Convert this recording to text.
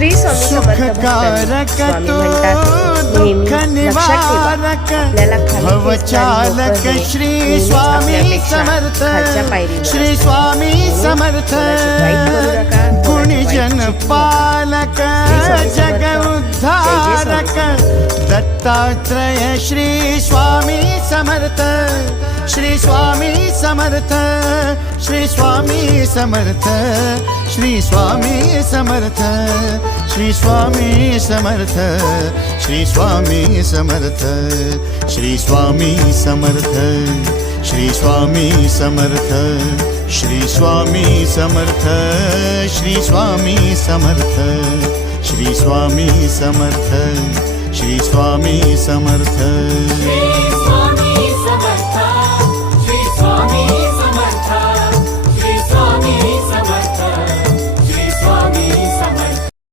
श्री स्वामी समर्थ भक्त स्वामी म्हणतात नेहमी लक्षात ठेवा आपल्याला भवचालक श्री स्वामी समर्थ श्री स्वामी समर्थ गुणजन पालक जग उद्धारक दत्तात्रय श्री स्वामी समर्थ श्री स्वामी समर्थ श्री स्वामी समर्थ श्री स्वामी समर्थ श्री स्वामी समर्थ श्री स्वामी समर्थ श्री स्वामी समर्थ श्री स्वामी समर्थ श्री स्वामी समर्थ श्री स्वामी समर्थ श्री स्वामी समर्थ श्री स्वामी समर्थ